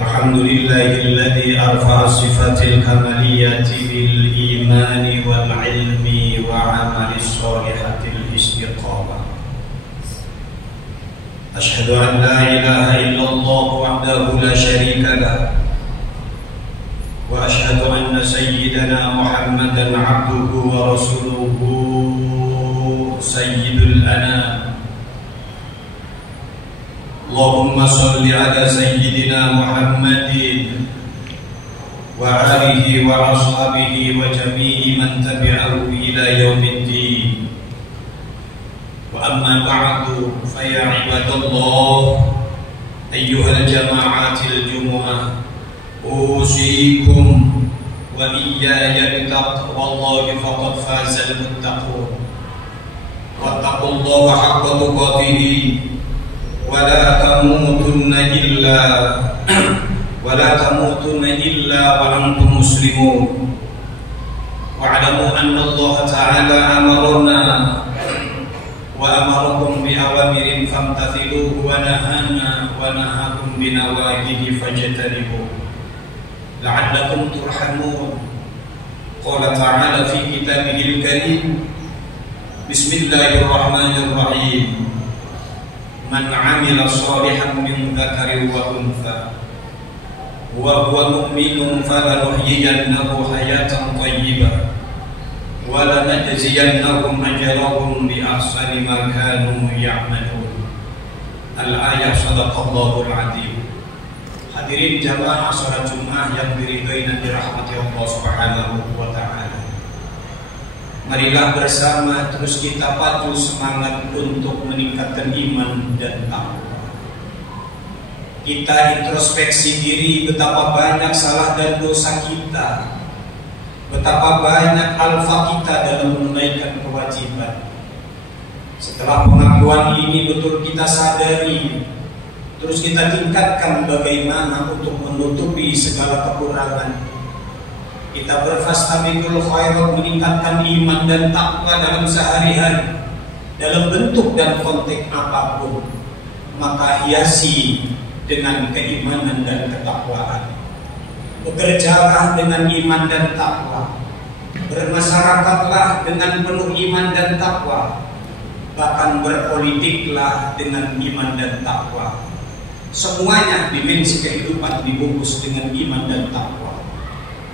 Alhamdulillahilladzi arfa'a sifatil kamaliyati bil imani wal ilmi wa amalis shalihatil istiqamah. Asyhadu an la ilaha illallah wahdahu la syarika lah wa asyhadu anna sayyidana Muhammadan abduhu wa rasuluhu sayyidul anam. Allahumma salli ala sayyidina Muhammadin wa alihi wa ashabihi wa jami'i man tabi'ahu ila yaumiddin. Wa amma ba'du fa ya ibadallah ayyuhal jama'atil jumu'ah usikum wa iyaya bitaqwallahi faqad fazal muttaqun. Wattaqullaha haqqa tuqatih ولا تموتن إلا وأنتم مسلمون واعلموا أن الله تعالى أمرنا وأمركم بأوامر فامتثلوه ونهاكم بنواهيه فاجتنبوه لعلكم ترحمون. قال تعالى في كتابه الكريم بسم الله الرحمن الرحيم Man amila shalihan min dzakarin wa untha wa huwa mu'minun falanuhyiyannahu hayatan thayyibah wa lanajziyannahum ajrahum bi ahsani ma kanu ya'malun. Al-ayat. Shadaqallahul adzim. Hadirin jamaah salat Jumat yang diridhai dan dirahmati Allah Subhanahu wa taala. Marilah bersama terus kita patuh semangat untuk meningkatkan iman dan takwa. Kita introspeksi diri betapa banyak salah dan dosa kita, betapa banyak alfa kita dalam menunaikan kewajiban. Setelah pengakuan ini betul kita sadari, terus kita tingkatkan bagaimana untuk menutupi segala kekurangan. Kita berfastabiqul khairat, meningkatkan iman dan takwa dalam sehari-hari, dalam bentuk dan konteks apapun. Maka hiasi dengan keimanan dan ketakwaan. Bekerjalah dengan iman dan takwa. Bermasyarakatlah dengan penuh iman dan takwa. Bahkan berpolitiklah dengan iman dan takwa. Semuanya dimensi kehidupan dibungkus dengan iman dan takwa.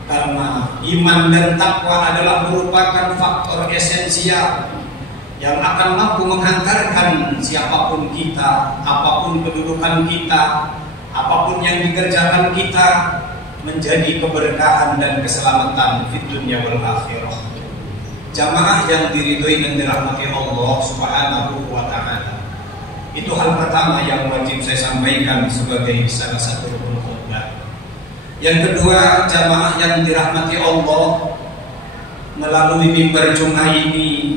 Karena iman dan takwa adalah merupakan faktor esensial yang akan mampu menghantarkan siapapun kita, apapun kedudukan kita, apapun yang dikerjakan kita, menjadi keberkahan dan keselamatan di dunia wal akhirah. Jamaah yang diridhoi dan dirahmati Allah Subhanahu wa taala. Itu hal pertama yang wajib saya sampaikan sebagai salah satu rukun khutbah. Yang kedua, jamaah yang dirahmati Allah, melalui mimbar Jumat ini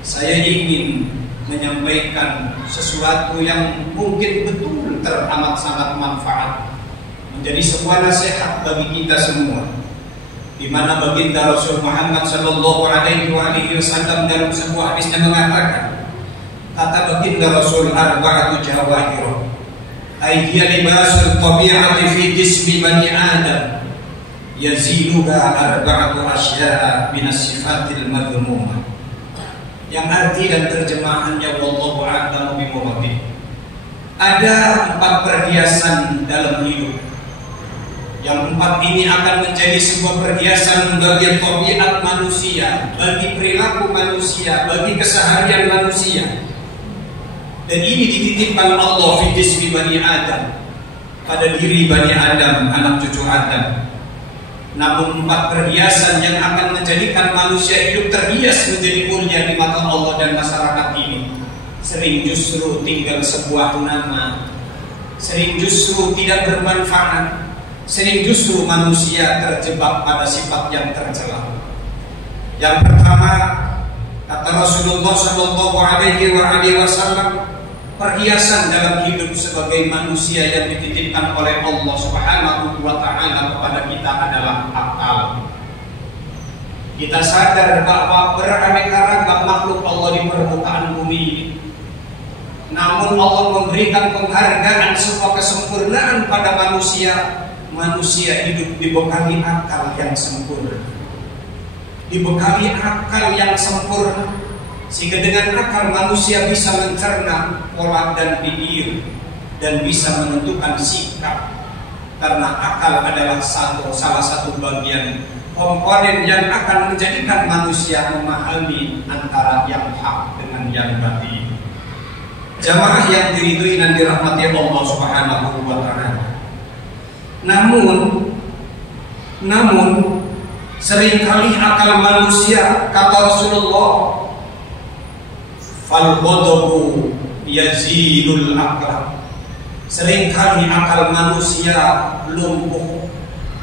saya ingin menyampaikan sesuatu yang mungkin betul teramat sangat manfaat, menjadi sebuah nasihat bagi kita semua, di mana baginda Rasul Muhammad sallallahu alaihi wasallam dalam sebuah hadisnya mengatakan, kata baginda Rasul, arba'atu jawahir ayya libasul tabi'ati fi jismi bani Adam yaziluha arba'atu asya'a minas sifatil madhmumah. Yang arti dan terjemahannya wallahu a'lamu bimuradi. Ada 4 perhiasan dalam hidup. Yang 4 ini akan menjadi sebuah perhiasan bagi tabiat manusia, bagi perilaku manusia, bagi keseharian manusia. Dan ini dititipkan Allah fi jismi bani Adam, pada diri bani Adam, anak cucu Adam. Namun 4 perhiasan yang akan menjadikan manusia hidup terhias menjadi mulia di mata Allah dan masyarakat ini, sering justru tinggal sebuah nama, sering justru tidak bermanfaat, sering justru manusia terjebak pada sifat yang tercela. Yang pertama, kata Rasulullah sallallahu alaihi wasallam, perhiasan dalam hidup sebagai manusia yang dititipkan oleh Allah Subhanahu wa Ta'ala kepada kita adalah akal. Kita sadar bahwa beraneka ragam makhluk Allah di permukaan bumi ini. Namun Allah memberikan penghargaan sebuah kesempurnaan pada manusia. Manusia hidup dibekali akal yang sempurna. Dibekali akal yang sempurna. Sehingga dengan akal manusia bisa mencerna pola dan pikir dan bisa menentukan sikap. Karena akal adalah salah satu bagian komponen yang akan menjadikan manusia memahami antara yang hak dengan yang batil. Jamaah yang diridhoi dan dirahmati Allah Subhanahu wa Ta'ala. Namun seringkali akal manusia, kata Rasulullah, fal ghadabu yazidul aql. Seringkali akal manusia lumpuh,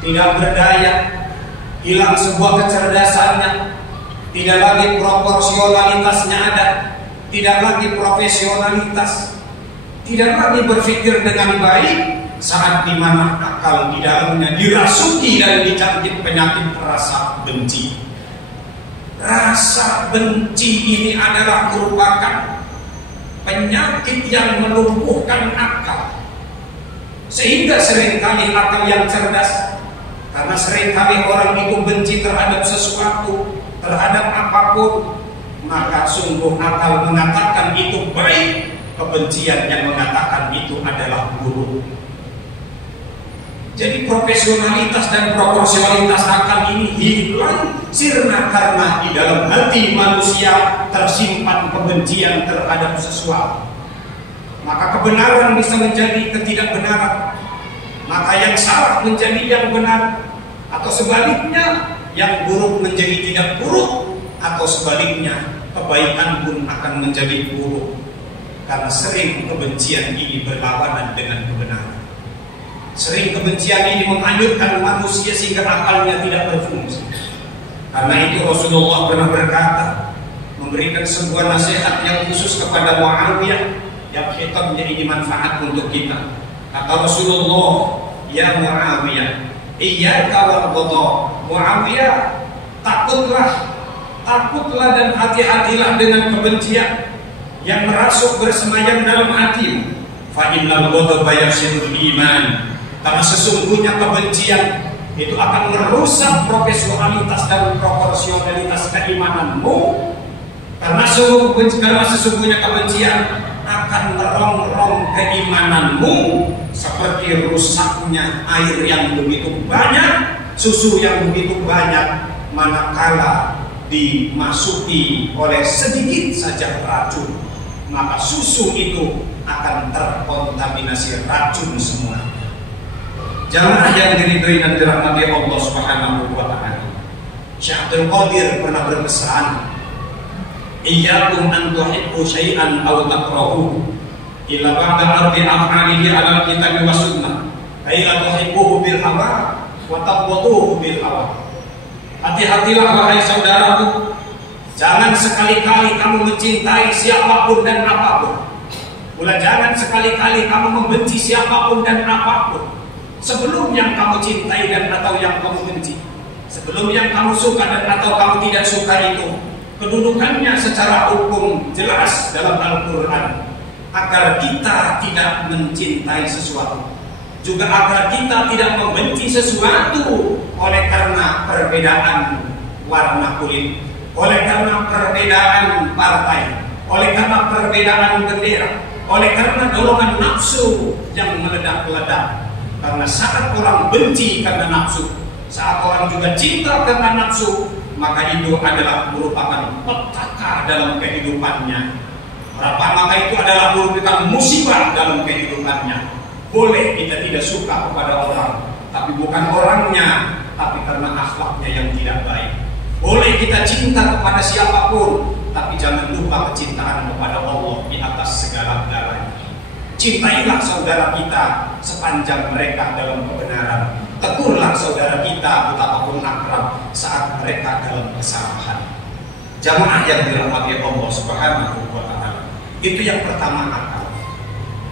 tidak berdaya, hilang sebuah kecerdasannya, tidak lagi proporsionalitasnya ada, tidak lagi profesionalitas, tidak lagi berpikir dengan baik, saat dimana akal di dalamnya dirasuki dan dicangkit penyakit rasa benci. Rasa benci ini adalah merupakan penyakit yang melumpuhkan akal. Sehingga seringkali akal yang cerdas, karena seringkali orang itu benci terhadap sesuatu, terhadap apapun, maka sungguh akal mengatakan itu baik, kebencian yang mengatakan itu adalah buruk. Jadi profesionalitas dan proporsionalitas akal ini hilang sirna karena di dalam hati manusia tersimpan kebencian terhadap sesuatu. Maka kebenaran bisa menjadi ketidakbenaran, maka yang salah menjadi yang benar, atau sebaliknya yang buruk menjadi tidak buruk, atau sebaliknya kebaikan pun akan menjadi buruk. Karena sering kebencian ini berlawanan dengan kebenaran. Sering kebencian ini menghanyutkan manusia sehingga akalnya tidak berfungsi. Karena itu Rasulullah pernah berkata, memberikan sebuah nasihat yang khusus kepada Muawiyah, yang khitabnya ini manfaat untuk kita. Kata Rasulullah, ya Muawiyah, iyyaka wal ghadab. Muawiyah, takutlah dan hati-hatilah dengan kebencian yang merasuk bersemayam dalam hatimu. Fa innal ghadaba yafsidul iman. Karena sesungguhnya kebencian itu akan merusak profesionalitas dan proporsionalitas keimananmu. Karena sesungguhnya kebencian akan merongrong keimananmu seperti rusaknya air yang begitu banyak, susu yang begitu banyak, manakala dimasuki oleh sedikit saja racun, maka susu itu akan terkontaminasi racun semua. Jamaah yang diridhoi dan dirahmati Allah Subhanahu wa Ta'ala. Syekh Abdul Qadir pernah berpesan, iyyakum an tuhibbu syai'an aw takrahu illa ba'da ardi af'alihi 'ala al-kitabi was sunnah. Kaya tuhibbuhu bil hawa wa tabghuduhu bil hawa. Hati-hatilah wahai saudaraku, jangan sekali-kali kamu mencintai siapapun dan apapun. Pula jangan sekali-kali kamu membenci siapapun dan apapun. Sebelum yang kamu cintai dan atau yang kamu benci, sebelum yang kamu suka dan atau kamu tidak suka itu, kedudukannya secara hukum jelas dalam Al-Quran, agar kita tidak mencintai sesuatu, juga agar kita tidak membenci sesuatu oleh karena perbedaan warna kulit, oleh karena perbedaan partai, oleh karena perbedaan bendera, oleh karena dorongan nafsu yang meledak-ledak. Karena saat orang benci karena nafsu, saat orang juga cinta karena nafsu, maka itu adalah merupakan petaka dalam kehidupannya. Maka itu adalah merupakan musibah dalam kehidupannya. Boleh kita tidak suka kepada orang, tapi bukan orangnya, tapi karena akhlaknya yang tidak baik. Boleh kita cinta kepada siapapun, tapi jangan lupa kecintaan kepada Allah di atas segala-galanya. Cintailah saudara kita sepanjang mereka dalam kebenaran. Tegurlah saudara kita betapapun akrab saat mereka dalam kesalahan. Jamaah yang dirahmati Allah Subhanahu wa Ta'ala. Itu yang pertama, akal.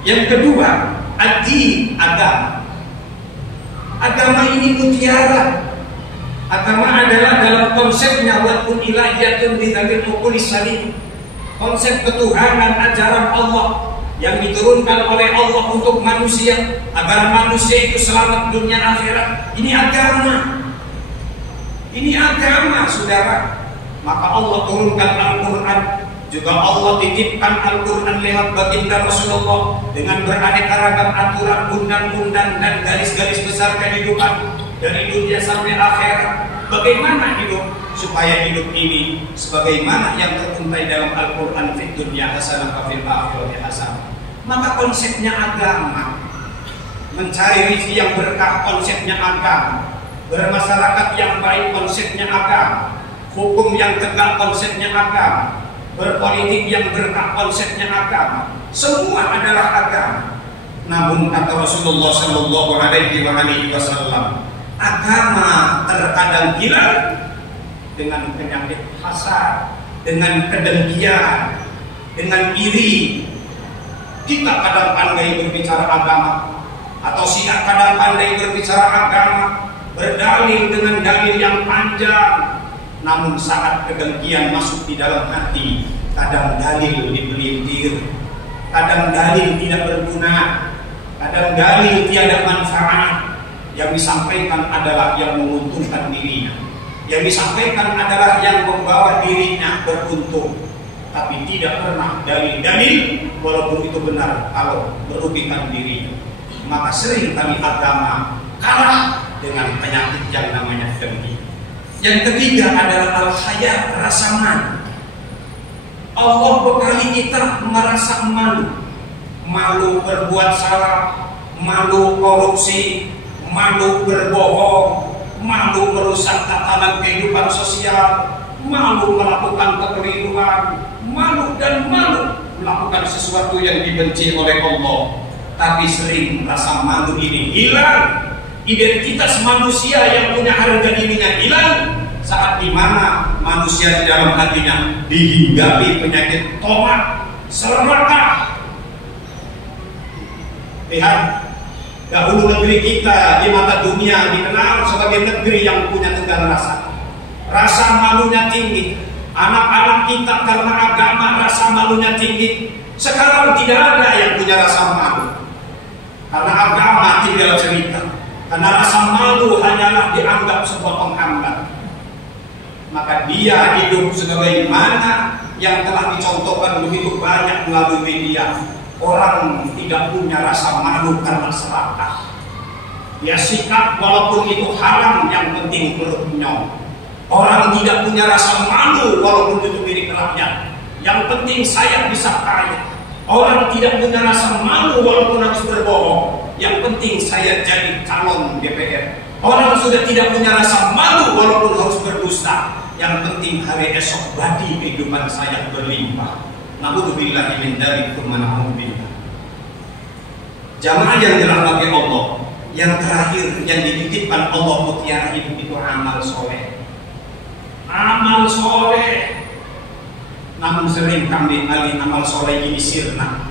Yang kedua, agama. Agama ini mutiara. Agama adalah dalam konsepnya wa'un ilahiyatun bidhamil uqulis salim. Konsep ketuhanan ajaran Allah yang diturunkan oleh Allah untuk manusia agar manusia itu selamat dunia akhirat. Ini agama. Ini agama, saudara. Maka Allah turunkan Al-Quran. Juga Allah titipkan Al-Quran lewat baginda Rasulullah dengan beraneka ragam aturan, undang-undang dan garis-garis besar kehidupan dari dunia sampai akhirat. Bagaimana hidup supaya hidup ini sebagaimana yang teruntai dalam Al-Quran, fid dunya hasanah wa fil akhirati hasanah. Maka konsepnya agama. Mencari rezeki yang berkah, konsepnya agama. Bermasyarakat yang baik, konsepnya agama. Hukum yang tegak, konsepnya agama. Berpolitik yang berkah, konsepnya agama. Semua adalah agama. Namun kata Rasulullah Sallallahu Alaihi Wasallam, agama terkadang hilang dengan penyakit hasad, dengan kedengkian, dengan iri. Kita kadang pandai berbicara agama, atau Syiah kadang pandai berbicara agama, berdalil dengan dalil yang panjang. Namun saat kedengkian masuk di dalam hati, kadang dalil dipelintir, kadang dalil tidak berguna, kadang dalil tiada manfaat. Yang disampaikan adalah yang menguntungkan dirinya, yang disampaikan adalah yang membawa dirinya beruntung, tapi tidak pernah dalil-dalil walaupun itu benar kalau merugikan dirinya. Maka sering kali agama kalah dengan penyakit yang namanya dengki. Yang ketiga adalah al-haya, rasa malu. Allah bekali kita merasa malu. Malu berbuat salah, malu korupsi, malu berbohong, malu merusak tatanan kehidupan sosial, malu melakukan kekeliruan, malu dan malu melakukan sesuatu yang dibenci oleh Allah. Tapi sering rasa malu ini hilang. Identitas manusia yang punya harga dirinya hilang saat dimana manusia di dalam hatinya dihinggapi penyakit tomat, serakah. Lihat, dahulu negeri kita di mata dunia dikenal sebagai negeri yang punya tegar rasa. Rasa malunya tinggi. Anak-anak kita karena agama rasa malunya tinggi. Sekarang tidak ada yang punya rasa malu. Karena agama tinggal cerita. Karena rasa malu hanyalah dianggap sebuah penghambat. Maka dia hidup sebagaimana yang telah dicontohkan begitu banyak melalui media. Orang tidak punya rasa malu karena serakah. Dia sikap walaupun itu haram, yang penting perut nyong. Orang tidak punya rasa malu walaupun itu milik rakyat, yang penting saya bisa kaya. Orang tidak punya rasa malu walaupun harus berbohong, yang penting saya jadi calon DPR. Orang sudah tidak punya rasa malu walaupun harus berdusta, yang penting hari esok badi kehidupan saya berlimpah. Na'udzubillahi min dzalik wa na'udzubillah. Jamaah yang dirahmati Allah, yang terakhir yang dititipkan Allah mutiara hidup itu amal soleh. Amal soleh. Namun sering kami alih amal soleh ini sirna.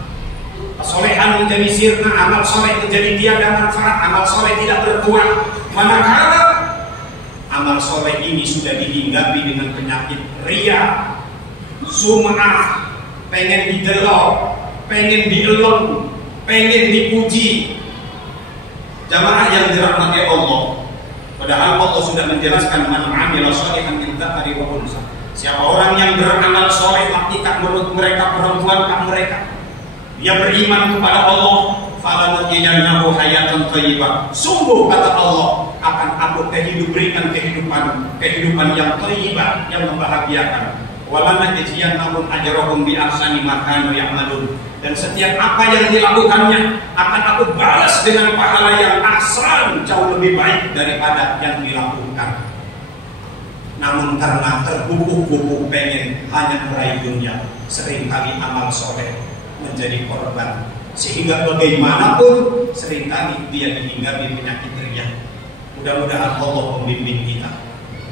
Kesolehan menjadi sirna, amal soleh menjadi tiada manfaat, amal soleh tidak berbuah. Manakala amal soleh ini sudah dihinggapi dengan penyakit ria, sum'ah, pengen didelok, pengen dielong, pengen dipuji. Jamaah yang dirahmati Allah, padahal Allah sudah menjelaskan man 'amila shalihan min dzakari wa unsa. Siapa orang yang beramal soleh, laki-laki menurut mereka, perempuan kah mereka, dia beriman kepada Allah, falanuhyiyannahu hayatan thayyibah. Sungguh kata Allah, akan aku berikan kehidupan yang thayyibah, yang membahagiakan. Walanajziyannahum ajrahum bi ahsani ma kanu ya'malun. Dan setiap apa yang dilakukannya akan aku balas dengan pahala yang ahsan, jauh lebih baik daripada yang dilakukan. Namun karena terbubuh-bubuh pengen hanya meraih dunia, seringkali amal soleh menjadi korban. Sehingga bagaimanapun seringkali dia dihinggapi penyakit ria. Mudah-mudahan Allah membimbing kita.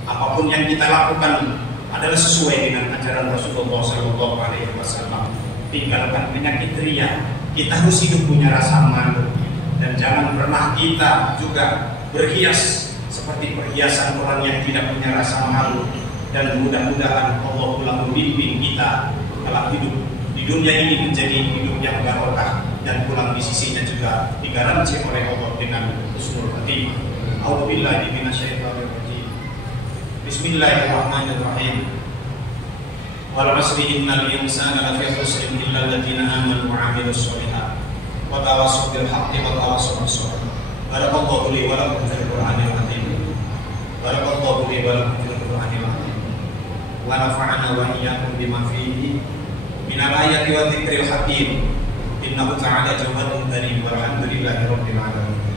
Apapun yang kita lakukan adalah sesuai dengan ajaran Rasulullah SAW. Tinggalkan penyakit ria, Kita harus hidup punya rasa malu, dan jangan pernah kita juga berhias seperti perhiasan orang yang tidak punya rasa malu. Dan mudah-mudahan Allah pulang membimbing kita dalam hidup di dunia ini menjadi hidup yang barokah, dan pulang di sisinya juga digaransi oleh Allah dengan husnul khatimah. A'udzubillahi minasyaitonir rajim. Bismillahirrahmanirrahim. Wal 'asri innal insana lafi khusrin illa alladziina aamanu wa 'amilus shalihaat wa tawassaw bil haqqi wa tawassaw bis sabr. Barakallahu li wa lakum fil Qur'anil 'azim. Barakallahu li wa lakum fil Qur'anil 'azim. Wa nafa'ana wa iyyakum bima fihi minal ayati wa dzikril hakim. Innahu ta'ala jawadun karim walhamdulillahi rabbil alamin.